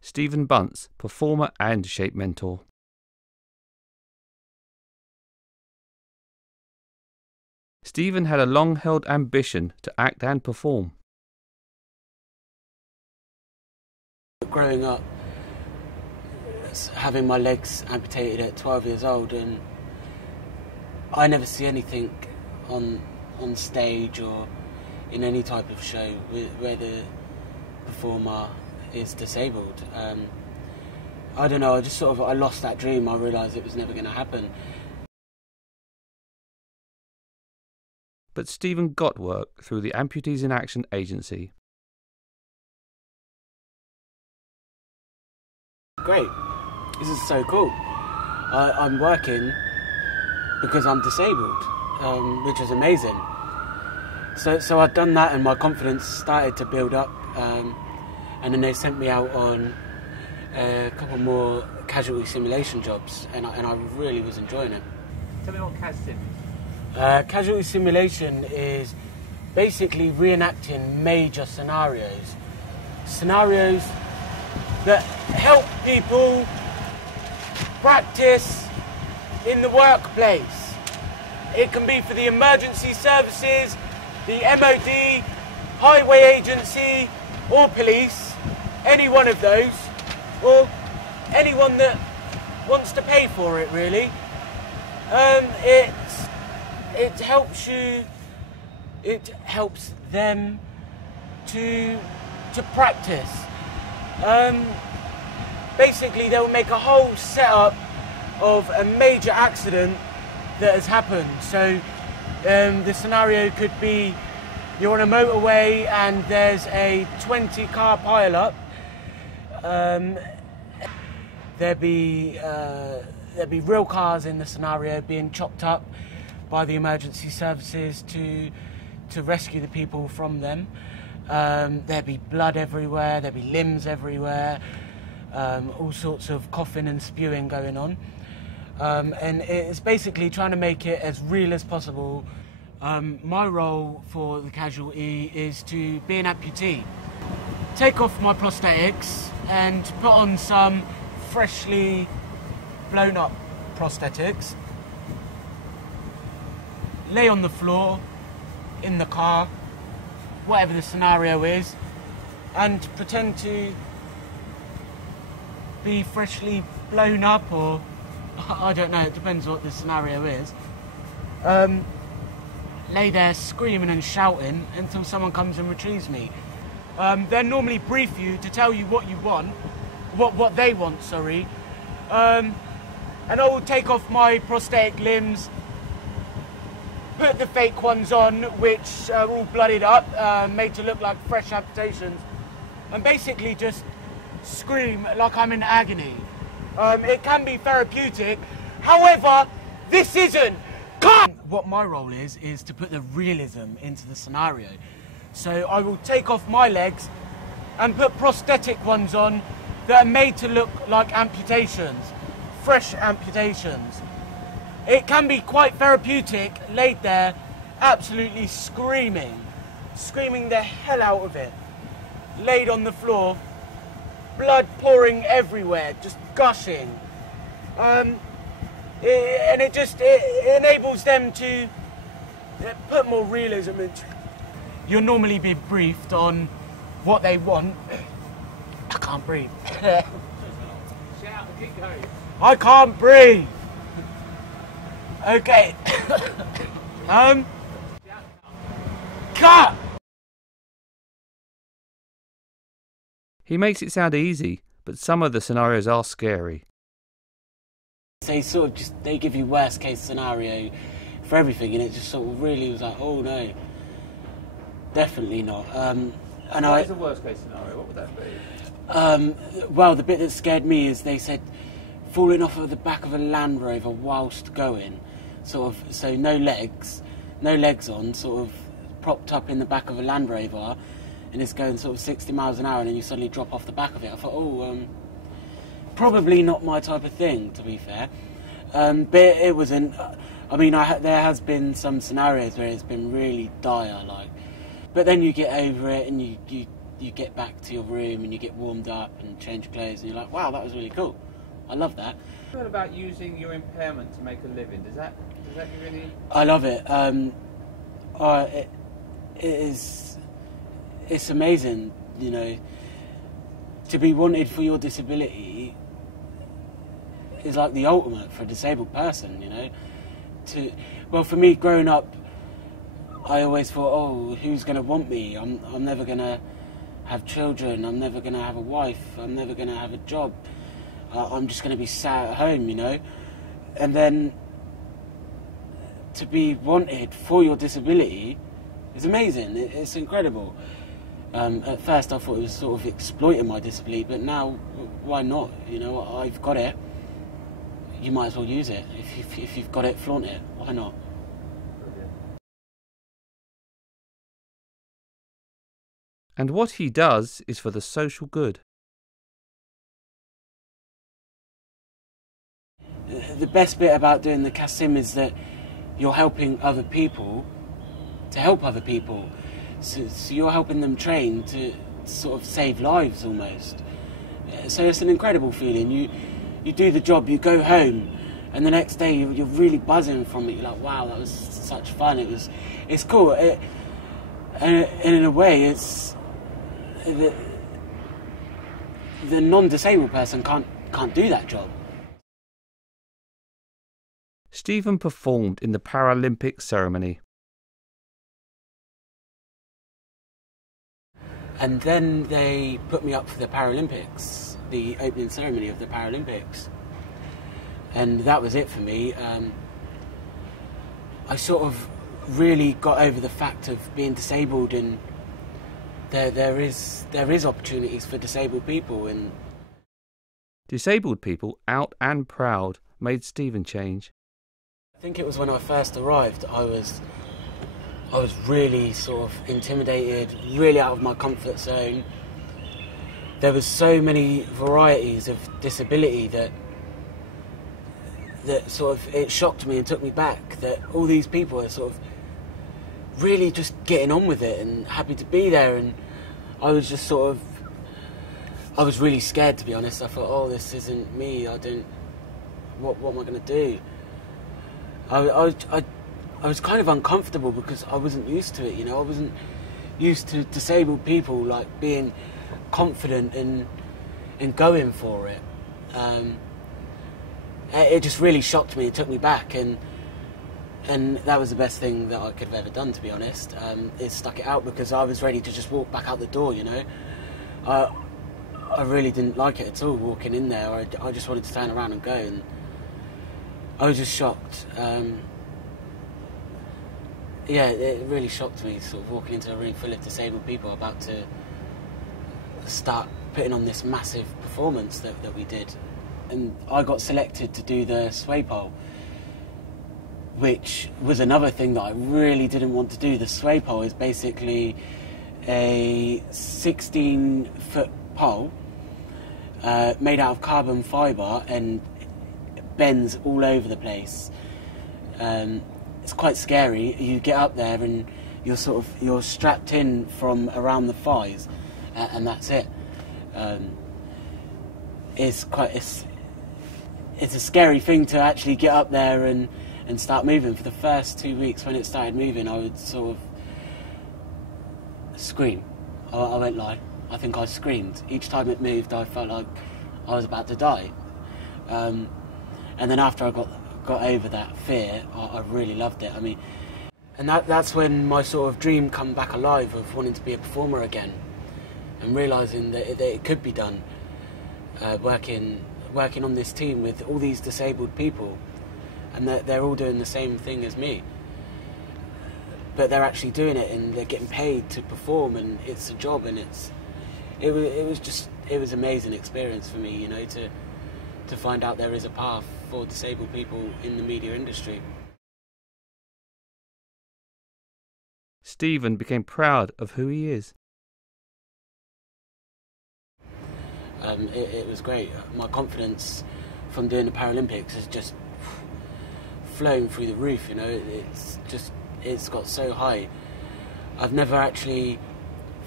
Stephen Bunce, performer and shape mentor. Stephen had a long-held ambition to act and perform. Growing up, having my legs amputated at 12 years old, and I never see anything on stage or in any type of show where the performer is disabled. I don't know, I lost that dream. I realised it was never going to happen. But Stephen got work through the Amputees in Action agency. Great, this is so cool. I'm working because I'm disabled, which is amazing. So I'd done that and my confidence started to build up, and then they sent me out on a couple more casualty simulation jobs, and I really was enjoying it. Tell me what CAS sim is. Casualty simulation is basically reenacting major scenarios that help people practice in the workplace. It can be for the emergency services, the MOD, highway agency, or police, any one of those, or anyone that wants to pay for it, really. It helps them to practice. Basically, they'll make a whole setup of a major accident that has happened. So the scenario could be you're on a motorway and there's a 20-car pile-up. There'd be real cars in the scenario being chopped up by the emergency services to rescue the people from them. There'd be blood everywhere, there'd be limbs everywhere, all sorts of coughing and spewing going on. And it's basically trying to make it as real as possible. My role for the casualty is to be an amputee. Take off my prosthetics and put on some freshly blown up prosthetics. Lay on the floor, in the car, whatever the scenario is, and pretend to be freshly blown up, or I don't know, it depends what the scenario is. Lay there screaming and shouting until someone comes and retrieves me. They'll normally brief you to tell you what you want, what they want, sorry. And I will take off my prosthetic limbs, put the fake ones on, which are all blooded up, made to look like fresh amputations, and basically just scream like I'm in agony. It can be therapeutic, however, this isn't. What my role is to put the realism into the scenario. So I will take off my legs and put prosthetic ones on that are made to look like amputations, fresh amputations. It can be quite therapeutic, laid there, absolutely screaming the hell out of it, laid on the floor, blood pouring everywhere, just gushing. It enables them to put more realism into. You'll normally be briefed on what they want. I can't breathe. Shout and keep going. I can't breathe. Okay. Cut! He makes it sound easy, but some of the scenarios are scary. They give you worst case scenario for everything, and it just sort of really was like, oh no, definitely not. What is the worst case scenario? What would that be? Well, the bit that scared me is they said falling off of the back of a Land Rover whilst going, so no legs on, sort of propped up in the back of a Land Rover, and it's going sort of 60 miles an hour, and then you suddenly drop off the back of it. I thought, probably not my type of thing, to be fair. But it wasn't. I mean, there has been some scenarios where it's been really dire, like. But then you get over it and you you get back to your room and you get warmed up and change clothes and you're like, wow, that was really cool. I love that. What about using your impairment to make a living? Does that give you any... I love it. It's amazing, you know, to be wanted for your disability is like the ultimate for a disabled person, you know. Well, for me, growing up, I always thought, oh, who's going to want me? I'm never going to have children. I'm never going to have a wife. I'm never going to have a job. I'm just going to be sat at home, you know. And then to be wanted for your disability is amazing. It's incredible. At first I thought it was sort of exploiting my disability, but now, why not? You know, I've got it. You might as well use it. If you've got it, flaunt it. Why not? And what he does is for the social good. The best bit about doing the Kasim is that you're helping other people to help other people. So you're helping them train to sort of save lives almost. So it's an incredible feeling. You do the job, you go home, and the next day you're really buzzing from it. You're like, wow, that was such fun. It's cool. And in a way, it's the non-disabled person can't do that job. Stephen performed in the Paralympic ceremony. And then they put me up for the Paralympics, the opening ceremony of the Paralympics. And that was it for me. I sort of really got over the fact of being disabled, and there is opportunities for disabled people. And Disabled people, out and proud, made Stephen change. I think it was when I first arrived, I was really sort of intimidated, really out of my comfort zone. There was so many varieties of disability that sort of, it shocked me and took me back, that all these people are sort of really just getting on with it and happy to be there. And I was just sort of, I was really scared, to be honest. I thought, oh, this isn't me. What am I going to do? I was kind of uncomfortable because I wasn't used to it, you know. I wasn't used to disabled people like being confident and going for it. It just really shocked me. It took me back, and that was the best thing that I could have ever done, to be honest. It stuck it out because I was ready to just walk back out the door, you know. I really didn't like it at all walking in there. I just wanted to turn around and go, and I was just shocked. Yeah, it really shocked me, sort of walking into a room full of disabled people about to start putting on this massive performance that we did. And I got selected to do the sway pole, which was another thing that I really didn't want to do. The sway pole is basically a 16-foot pole made out of carbon fibre and bends all over the place. It's quite scary. You get up there and you're strapped in from around the thighs, and that's it. It's a scary thing to actually get up there and start moving. For the first 2 weeks when it started moving, I would sort of scream. I won't lie. I think I screamed. Each time it moved, I felt like I was about to die. And then after I got over that fear, I really loved it. I mean, and that's when my sort of dream come back alive of wanting to be a performer again, and realising that it could be done. Working on this team with all these disabled people, and they're all doing the same thing as me, but they're actually doing it and they're getting paid to perform, and it's a job, and it was an amazing experience for me, you know, to find out there is a path for disabled people in the media industry. Stephen became proud of who he is. It was great. My confidence from doing the Paralympics has just flown through the roof, you know. It's got so high. I've never actually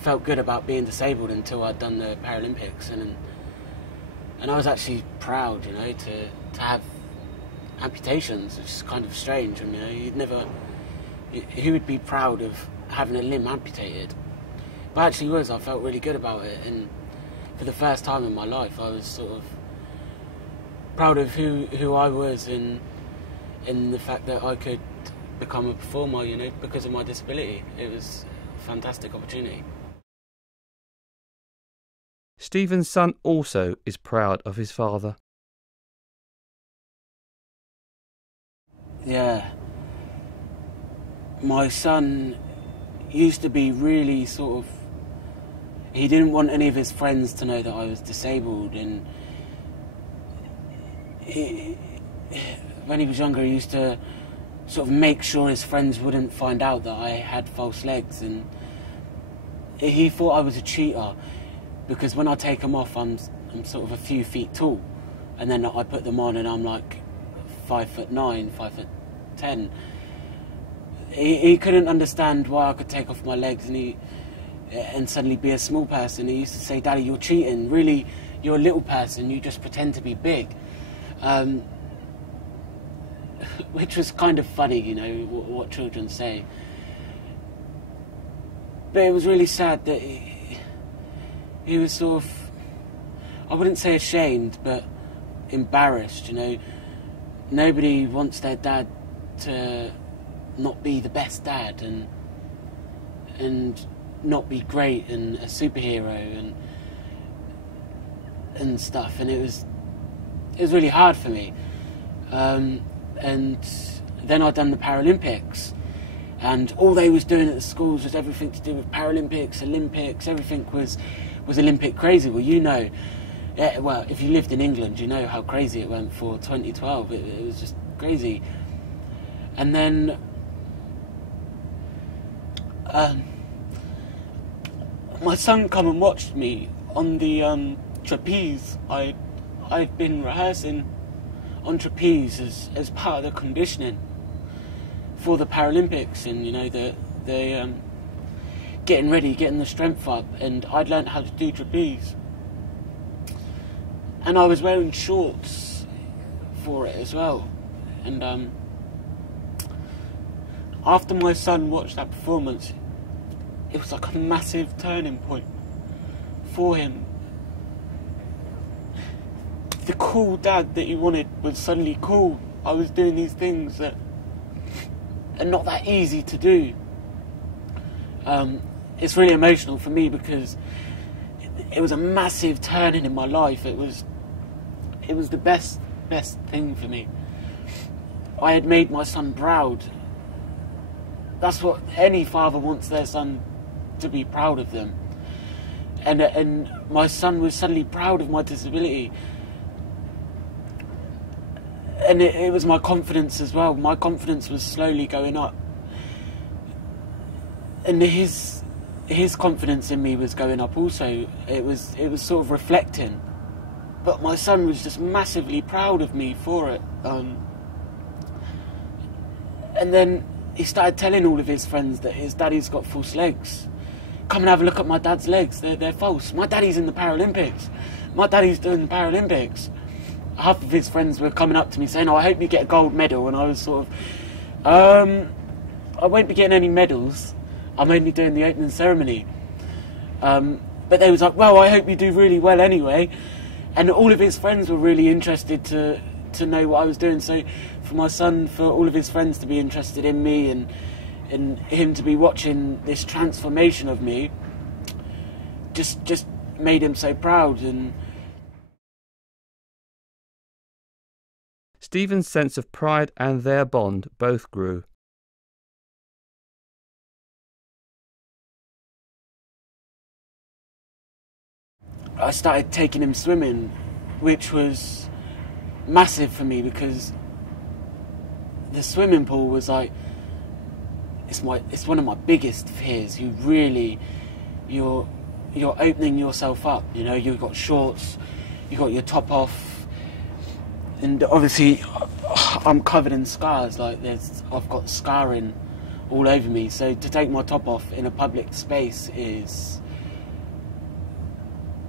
felt good about being disabled until I'd done the Paralympics, and I was actually proud, you know, to have amputations. It's kind of strange. I mean, who would be proud of having a limb amputated? But I actually was. I felt really good about it, and for the first time in my life, I was sort of proud of who I was, in the fact that I could become a performer, you know, because of my disability. It was a fantastic opportunity. Stephen's son also is proud of his father. Yeah. My son used to be really sort of... He didn't want any of his friends to know that I was disabled, and when he was younger, he used to sort of make sure his friends wouldn't find out that I had false legs, and he thought I was a cheater, because when I take them off, I'm sort of a few feet tall, and then I put them on and I'm like 5'9", 5'10". He couldn't understand why I could take off my legs and suddenly be a small person. He used to say, "Daddy, you're cheating. Really, you're a little person. You just pretend to be big." Which was kind of funny, you know, what children say. But it was really sad that he was sort of, I wouldn't say ashamed, but embarrassed, you know. Nobody wants their dad to not be the best dad and not be great and a superhero and stuff, and it was really hard for me. And then I'd done the Paralympics, and all they was doing at the schools was everything to do with Paralympics, Olympics. Everything was Olympic crazy. Well, you know, well, if you lived in England, you know how crazy it went for 2012. It was just crazy. And then my son come and watched me on the trapeze. I'd been rehearsing on trapeze as part of the conditioning for the Paralympics, and you know, the getting ready, getting the strength up, and I'd learned how to do trapeze, and I was wearing shorts for it as well. And after my son watched that performance, it was like a massive turning point for him. The cool dad that he wanted was suddenly cool. I was doing these things that are not that easy to do. It's really emotional for me because it was a massive turning in my life. It was the best thing for me. I had made my son proud. That's what any father wants their son to be, proud of them. And my son was suddenly proud of my disability. And it was my confidence as well. My confidence was slowly going up. And his confidence in me was going up also. It was sort of reflecting. But my son was just massively proud of me for it. And then he started telling all of his friends that his daddy's got false legs. Come and have a look at my dad's legs. They're false. My daddy's in the Paralympics. My daddy's doing the Paralympics. Half of his friends were coming up to me saying, "Oh, I hope you get a gold medal." And I was sort of, I won't be getting any medals. I'm only doing the opening ceremony. But they was like, "Well, I hope you do really well anyway." And all of his friends were really interested to know what I was doing. So for my son, for all of his friends to be interested in me and him to be watching this transformation of me, just made him so proud. And Stephen's sense of pride and their bond both grew. I started taking him swimming, which was massive for me because the swimming pool was like, it's one of my biggest fears. You're opening yourself up, you know. You've got shorts, you got your top off, and obviously I'm covered in scars. Like I've got scarring all over me. So to take my top off in a public space is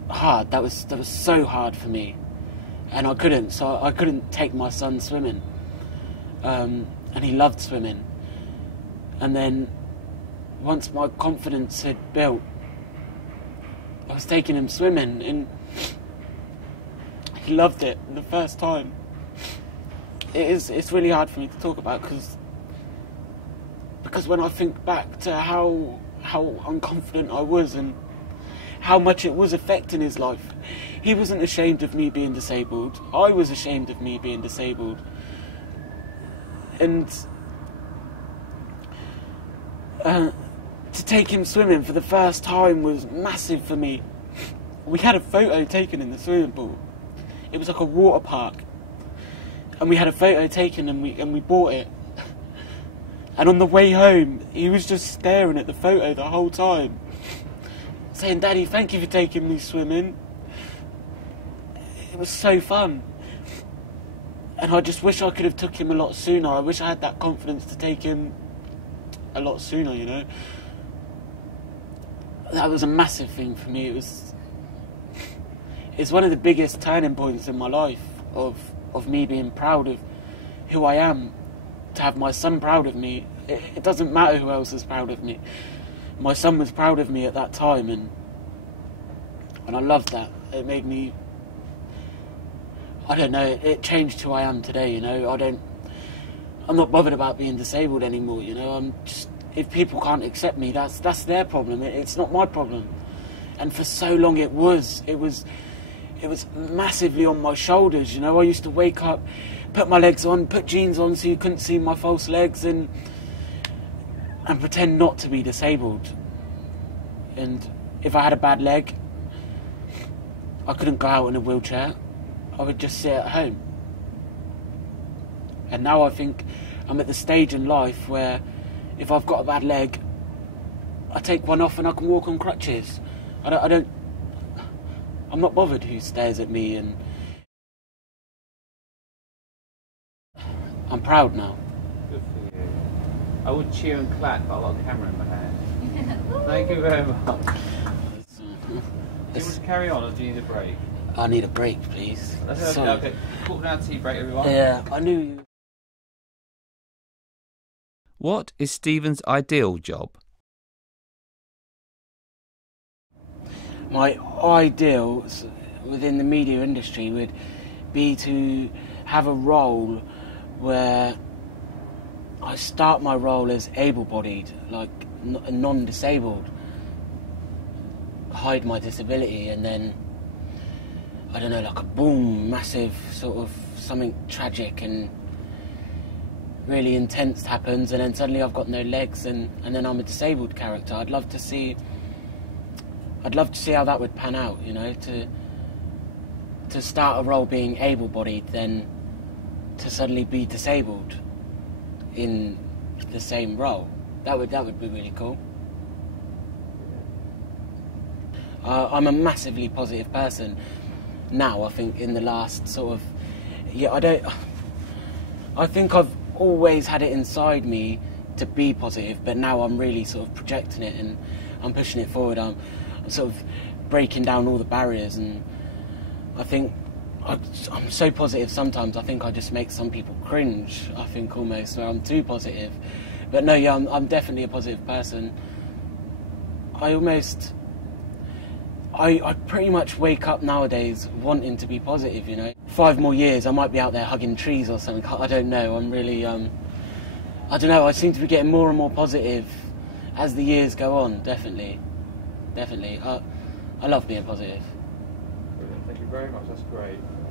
hard. That was so hard for me, and I couldn't take my son swimming, and he loved swimming. And then once my confidence had built, I was taking him swimming, and he loved it the first time. It's really hard for me to talk about because when I think back to how unconfident I was and how much it was affecting his life, he wasn't ashamed of me being disabled. I was ashamed of me being disabled, and to take him swimming for the first time was massive for me. We had a photo taken in the swimming pool. It was like a water park. And we had a photo taken and we bought it. And on the way home, he was just staring at the photo the whole time, saying, "Daddy, thank you for taking me swimming. It was so fun." And I just wish I could have took him a lot sooner. I wish I had that confidence to take him a lot sooner, you know. That was a massive thing for me. It's one of the biggest turning points in my life of me being proud of who I am, to have my son proud of me. It doesn't matter who else is proud of me. My son was proud of me at that time, and I loved that. It made me, I don't know, it changed who I am today, you know. I'm not bothered about being disabled anymore, you know. If people can't accept me, that's their problem. It's not my problem. And for so long it was massively on my shoulders, you know. I used to wake up, put my legs on, put jeans on so you couldn't see my false legs, and pretend not to be disabled. And if I had a bad leg, I couldn't go out in a wheelchair. I would just sit at home. And now I think I'm at the stage in life where if I've got a bad leg, I take one off and I can walk on crutches. I'm not bothered who stares at me, and I'm proud now. Good for you. I would cheer and clap, but I've got a camera in my hand. Thank you very much. Do you want to carry on, or do you need a break? I need a break, please. That's okay. Cool down tea break, everyone. Yeah, I knew you. What is Stephen's ideal job? My ideal within the media industry would be to have a role where I start my role as able-bodied, like non-disabled, hide my disability, and then, I don't know, like a boom, massive sort of something tragic and really intense happens, and then suddenly I've got no legs, and then I'm a disabled character. I'd love to see how that would pan out, you know, to start a role being able-bodied, then to suddenly be disabled in the same role. That would be really cool. I'm a massively positive person now. I think in the last sort of, I think I've always had it inside me to be positive, but now I'm really sort of projecting it and I'm pushing it forward. I'm sort of breaking down all the barriers, and I think I'm so positive sometimes I think I just make some people cringe, I think, almost, where I'm too positive. But no, yeah, I'm definitely a positive person. I pretty much wake up nowadays wanting to be positive, you know. 5 more years I might be out there hugging trees or something, I don't know. I'm really, I don't know, I seem to be getting more and more positive as the years go on, definitely. Definitely. I love being positive. Brilliant. Thank you very much, that's great.